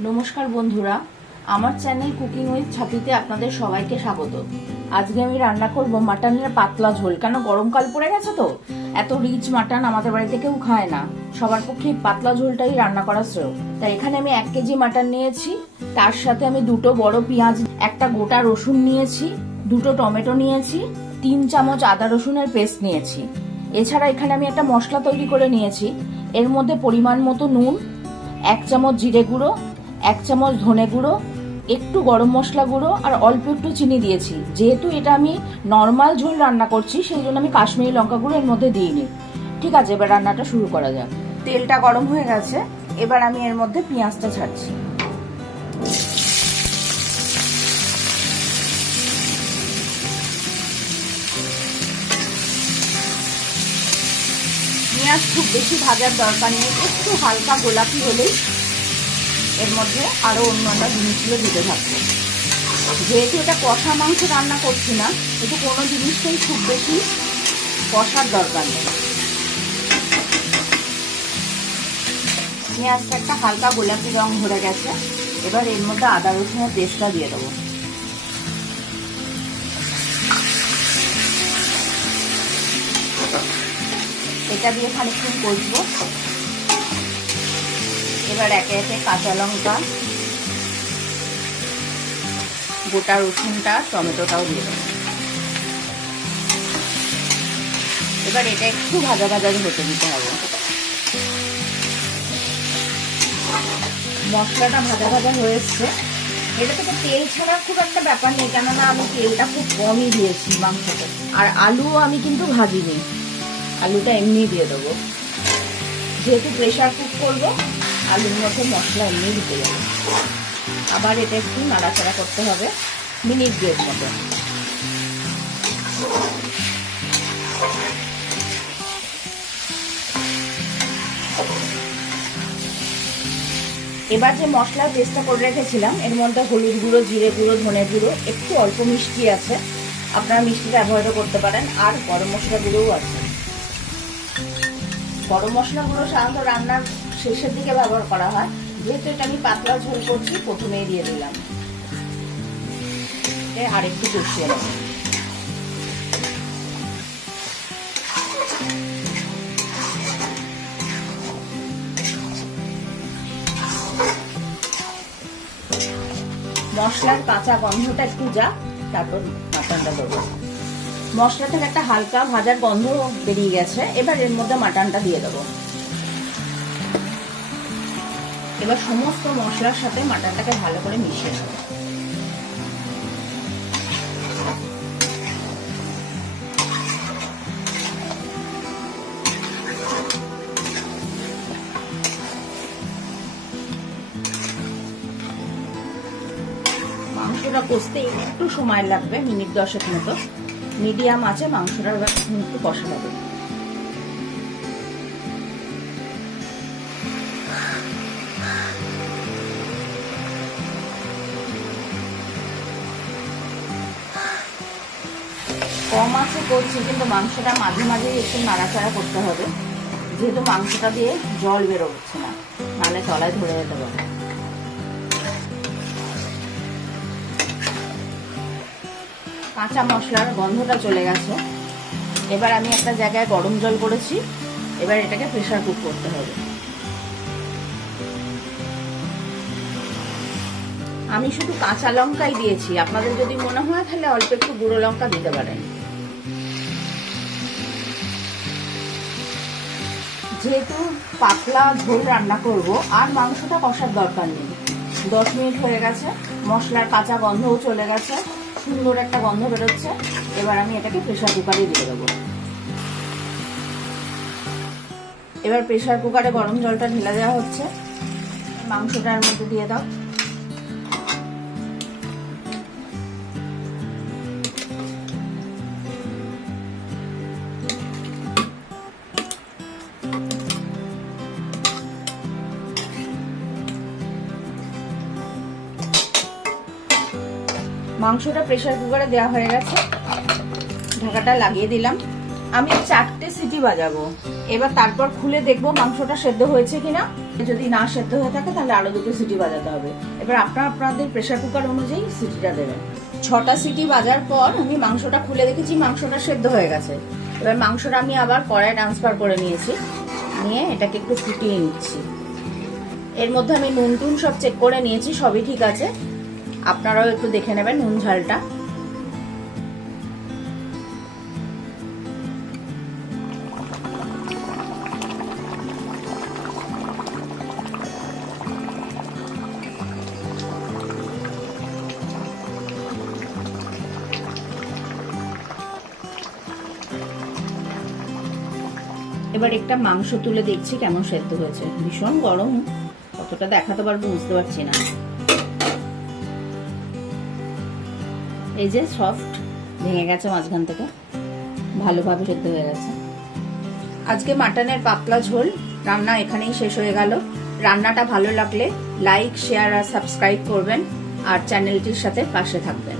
নমস্কার বন্ধুরা, আমার চ্যানেল কুকিং উইথ ছাপিতে আপনাদের সবাইকে স্বাগত। আজকে আমি রান্না করব মাটনের পাতলা ঝোল। কেন গরমকাল পড়ে গেছে তো এত রিচ মাটন আমাদের বাড়িতে কেউ খায় না, সবার পক্ষে পাতলা ঝোলটাই রান্না করা শ্রেয়। তাই এখানে আমি 1 কেজি মাটন নিয়েছি, তার সাথে আমি 2টো বড় পেঁয়াজ, একটা গোটা রসুন নিয়েছি, 2টো টমেটো নিয়েছি, 3 চামচ আদা রসুনের পেস্ট নিয়েছি। এছাড়া এখানে আমি একটা মশলা তৈরি করে নিয়েছি। এর মধ্যে পরিমাণ মতো নুন, 1 চামচ জিরে গুঁড়ো, 1 চামচ ধনে গুঁড়ো, একটু গরম মশলা গুঁড়ো আর অল্প একটু চিনি দিয়েছি। যেহেতু এটা আমি নর্মাল ঝোল রান্না করছি সেই জন্য আমি কাশ্মীরি লঙ্কা গুঁড়ো এর মধ্যে দিইনি। ঠিক আছে, এবার রান্নাটা শুরু করা যাক। তেলটা গরম হয়ে গেছে, এবার আমি এর মধ্যে পেঁয়াজটা ছাড়ছি। পেঁয়াজ খুব বেশি ভাজার দরকার নেই, একটু হালকা গোলাপি হলেই এর মধ্যে আরো অন্যান্য জিনিসগুলো দিতে থাকবে। যেহেতু এটা কষা মাংস রান্না করছি না, এটা কোনো জিনিসটাই খুব বেশি কষার দরকার নেই। পেঁয়াজটা একটা হালকা গোলাপি রং ধরে গেছে, এবার এর মধ্যে আদা রসুনের পেস্টটা দিয়ে দেবো। এটা দিয়ে খানিকক্ষণ কষবো। এবার একে একে কাঁচা লঙ্কা, গোটা রসুনটা, টমেটোটাও দিয়ে দেবো। এবার এটা একটু ভাজা ভাজা হতে দিতে হবে। মশলাটা ভাজা ভাজা হয়ে এসছে, এটা থেকে তেল ছাড়া খুব একটা ব্যাপার নেই, কেননা আমি তেলটা খুব কমই দিয়েছি মাংসতে। আর আলুও আমি কিন্তু ভাজিনি, আলুটা এমনি দিয়ে দেবো। যেহেতু প্রেশার কুক করবো, আলুর মধ্যে মশলা এমনি দিতে যাবে। আবার এটা একটু নাড়াচাড়া করতে হবে মিনিট 2 মতো। এবার যে মশলার পেস্টটা করে রেখেছিলাম এর মধ্যে হলুদ গুঁড়ো, জিরে গুঁড়ো, ধনে গুঁড়ো, একটু অল্প মিষ্টি আছে, আপনারা মিষ্টিটা অ্যাভয়েডও করতে পারেন, আর গরম মশলা গুঁড়োও আছে। গরম মশলা গুঁড়ো সাধারণত রান্নার শেষের দিকে ব্যবহার করা হয়, যেহেতু এটা আমি পাতলা ঝোল করছি প্রথমেই দিয়ে দিলাম। আর একটু কষিয়ে নেব। মশলার কাঁচা গন্ধটা একটু যাক, তারপর মাটনটা দেবো। মশলা থেকে একটা হালকা ভাজার গন্ধ বেরিয়ে গেছে, এবার এর মধ্যে মাটনটা দিয়ে দেবো। এবার সমস্ত মশলার সাথে মাটনটাকে ভালো করে মিশিয়ে নেব। মাংসটা কষতে একটু সময় লাগবে, মিনিট 10 মতো। মিডিয়াম আছে মাংসটা একটু কষা হবে। কম আছে করছি, কিন্তু মাংসটা মাঝে মাঝে একটু নাড়াচাড়া করতে হবে, যেহেতু মাংসটা দিয়ে জল বেরোচ্ছে না, নাহলে তলায় ধরে যেতে পারে। কাঁচা মশলার গন্ধটা চলে গেছে, এবার আমি একটা জায়গায় গরম জল করেছি, এবার এটাকে প্রেসার কুক করতে হবে। আমি শুধু কাঁচা লঙ্কাই দিয়েছি, আপনাদের যদি মনে হয় তাহলে অল্প একটু গুঁড়ো লঙ্কা দিতে পারেন। যেহেতু পাতলা ঝোল রান্না করব, আর মাংসটা কষার দরকার নেই। 10 মিনিট হয়ে গেছে, মশলার কাঁচা গন্ধও চলে গেছে, সুন্দর একটা গন্ধ বেরোচ্ছে। এবার আমি এটাকে প্রেসার কুকারে দিয়ে দেবো। এবার প্রেসার কুকারে গরম জলটা ঢেলে দেওয়া হচ্ছে, মাংসটার মধ্যে দিয়ে দাও। মাংসটা প্রেসার কুকারে দেওয়া হয়ে গেছে, ঢাকাটা লাগিয়ে দিলাম। আমি 4টে সিটি বাজাবো, এবার তারপর খুলে দেখবো মাংসটা সেদ্ধ হয়েছে কিনা। যদি না সেদ্ধ হয়ে থাকে তাহলে আরো 2টো সিটি বাজাতে হবে। এবার আপনাদের প্রেসার কুকার অনুযায়ী সিটিটা দেবেন। 6টা সিটি বাজার পর আমি মাংসটা খুলে দেখেছি, মাংসটা সেদ্ধ হয়ে গেছে। এবার মাংসটা আমি আবার কড়াই ট্রান্সফার করে নিয়েছি, নিয়ে এটাকে একটু ফুটিয়ে নিচ্ছি। এর মধ্যে আমি নুন টুন সব চেক করে নিয়েছি, সবই ঠিক আছে। আপনারাও একটু দেখে নেবেন নুন ঝালটা। এবার একটা মাংস তুলে দেখছি কেমন সেদ্ধ হয়েছে। ভীষণ গরম, কতটা দেখাতে পারবো বুঝতে পারছি না। এই যে সফট, ভেঙে গেছে মাঝখান থেকে, ভালোভাবে সেদ্ধ হয়ে গেছে। আজকে মাটনের পাতলা ঝোল রান্না এখানেই শেষ হয়ে গেল। রান্নাটা ভালো লাগলে লাইক, শেয়ার আর সাবস্ক্রাইব করবেন, আর চ্যানেলটির সাথে পাশে থাকবেন।